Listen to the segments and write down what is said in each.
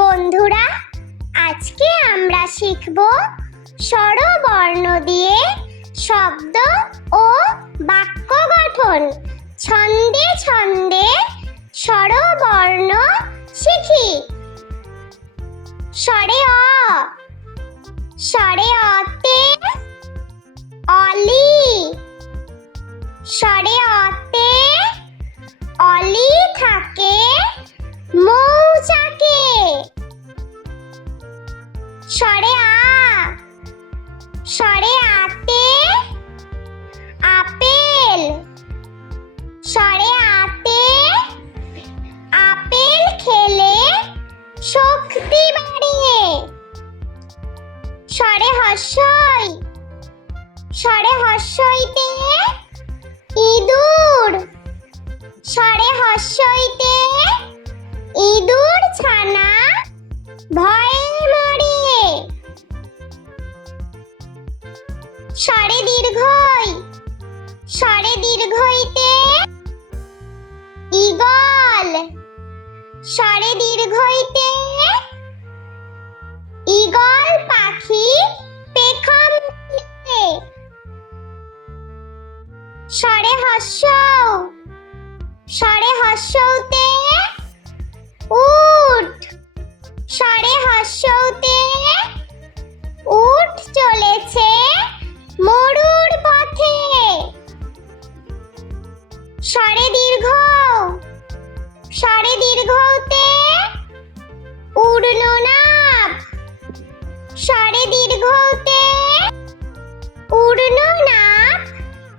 বন্ধুরা, আজকে আমরা শিখব স্বরবর্ণ দিয়ে শব্দ ও বাক্য গঠন। ছন্দে ছন্দে স্বরবর্ণ শিখি। স্বরে অ, স্বরে অতে অলি, স্বরে অতে অলি থাকে মৌচাকে। স্বরে আ, স্বরে আতে আপেল, স্বরে আতে আপেল খেলে শক্তি বাড়ে। স্বরে হর্ষই, স্বরে হর্ষইতে ইঁদুর, স্বরে হর্ষইতে ইঁদুর ছানা ভয়ে মরে। স্বরে দীর্ঘই, স্বরে দীর্ঘইতে ঈগল, স্বরে দীর্ঘইতে ঈগল পাখি পেখম দিতে। স্বরে হর্ষৌ, স্বরে হর্ষৌতে উট, স্বরে হর্ষৌতে উট চলেছে মরুর পথে। স্বরে দীর্ঘ, স্বরে দীর্ঘতে ঊর্ধ্বনাভ, স্বরে দীর্ঘতে ঊর্ধ্বনাভ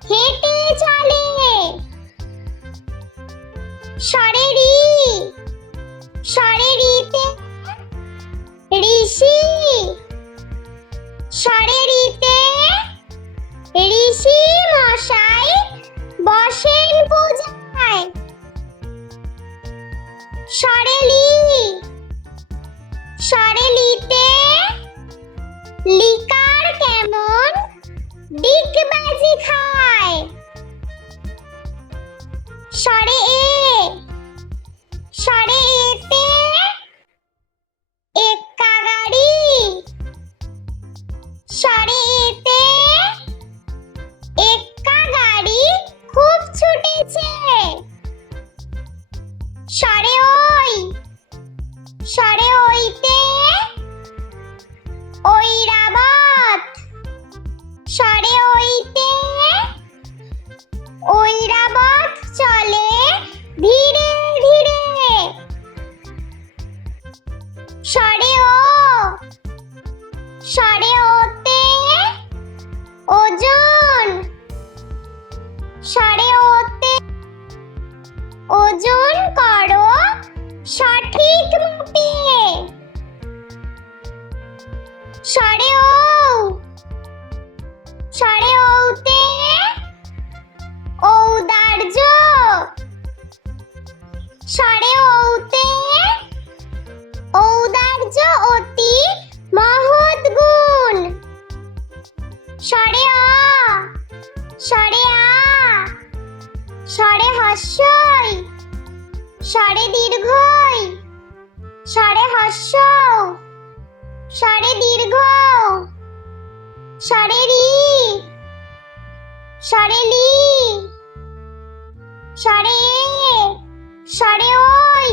হেঁটে চলে। স্বরে রি, স্বরে রিতে ঋষি, স্বরে রিতে ঋষি মশাই বসেন পূজায়। স্বরে লি, স্বরে লিতে লিকার কেমন ডিগবাজি খায়। স্বরে এ, স্বরে এতে এক্কা গাড়ি, স্বরে এতে এক্কা গাড়ি খুব ছুটেছে। স্বরে ওই, স্বরে ওইতে ঐরাবত, স্বরে ওইতে ঐরাবত চলে ধীরে ধীরে। স্বরে ও, স্বরে ওতে ওজন, স্বরে ওতে ওজন করো সঠিক মাপে। স্বরে ও, স্বরে ওতে ঔদার্য, স্বরে ওতে ঔদার্য অতি মহৎ গুণ। স্বরে আ, স্বরে আ, স্বরে হর্ষই, স্বরে দীর্ঘই, স্বরে হর্ষৌ, স্বরে দীর্ঘ, স্বরে রি, স্বরে লি, স্বরে এ, স্বরে ওই,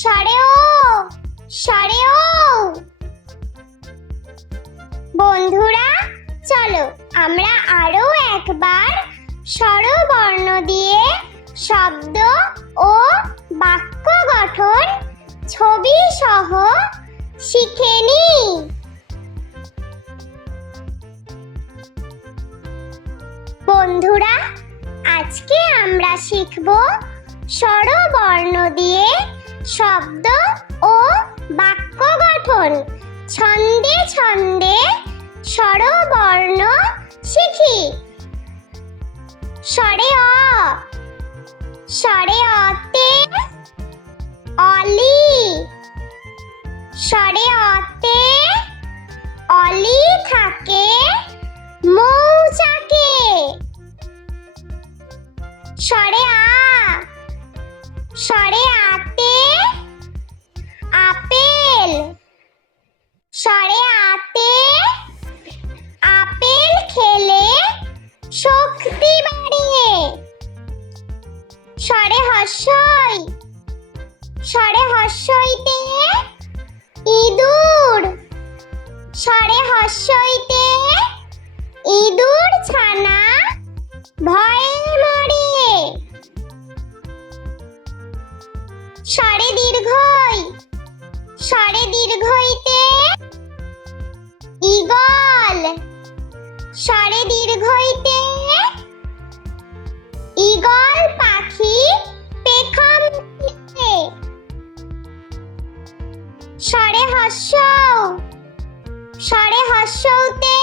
স্বরে ও, স্বরে ও। বন্ধুরা, চলো আমরা আরো একবার স্বরবর্ণ দিয়ে শব্দ ও বাক্য গঠন ছবি সহ শিখে নিই। বন্ধুরা, আজকে আমরা শিখব স্বরবর্ণ দিয়ে শব্দ ও বাক্য গঠন। ছন্দে ছন্দে স্বরবর্ণ শিখি। স্বরে অ, স্বরে অতে অলি, স্বরে অতে অলি থাকে মৌচাকে। স্বরে আ, স্বরে আতে আপেল, হস্যই স্বরে হস্যইতে ইঁদুর স্বরে হস্যইতে ইঁদুর ছানা ভয়ে মরে স্বরে দীর্ঘই স্বরে দীর্ঘইতে ঈগল স্বরে দীর্ঘইতে ঈগল পাখি পেখম দিতে স্বরে হস্য স্বরে হস্যতে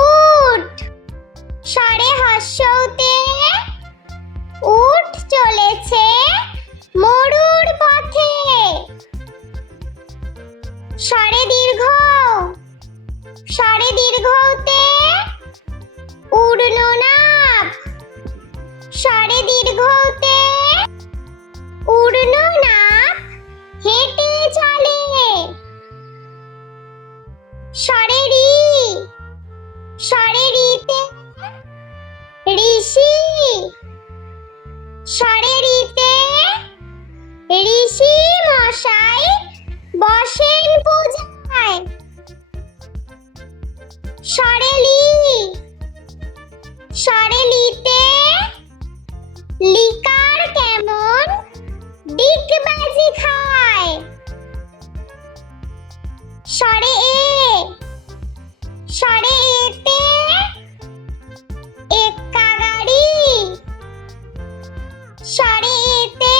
উট স্বরে হস্যতে উট চলেছে মরুর পথে স্বরে দীর্ঘ স্বরে দীর্ঘতে উড়ননাভ স্বরে দীর্ঘতে উড়ননাভ হেঁটে চলে স্বরে রি স্বরে রিতে ঋষি স্বরে রিতে ঋষি মশাই বসেন পূজায় স্বরে লি স্বরে লিতে লিকার কেমন ডিগবাজি খায় স্বরে এ স্বরে এতে এক্কা গাড়ি স্বরে এতে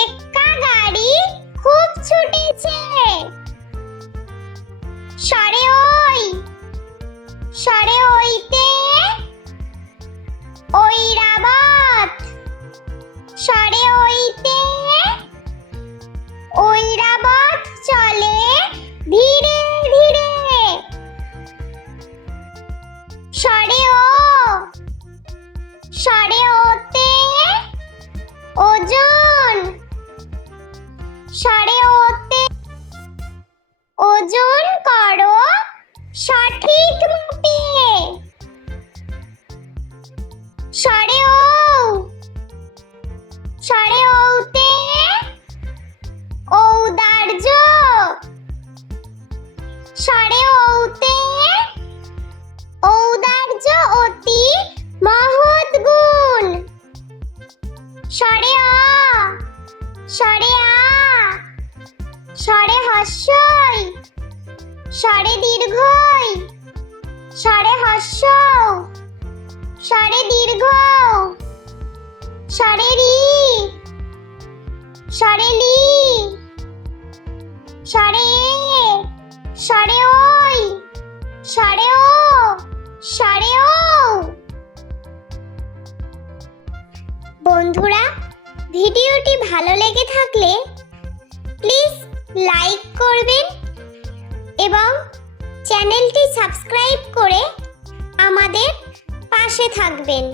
এক্কা গাড়ি খুব ছুটেছে স্বরে ওই স্বরে ওইতে ঐরাবত স্বরে ওইতে ঐরাবত চলে ধীরে ধীরে স্বরে ও স্বরে ওতে ওজন স্বরে ওতে ওজন করো সঠিক মতে স্বরে ও স্বরে ওতে ঔদার্য স্বরে ওতে ঔদার্য অতি মহৎ গুণ স্বরে আ স্বরে আ স্বরে হস্যই স্বরে দীর্ঘই স্বরে হস্য স্বরে দীর্ঘ স্বরে রি স্বরে লি স্বরে এ স্বরে ওই স্বরে ও স্বরে ও বন্ধুরা, ভিডিওটি ভালো লেগে থাকলে প্লিজ লাইক করবেন এবং চ্যানেলটি সাবস্ক্রাইব করে আমাদের পাশে থাকবেন।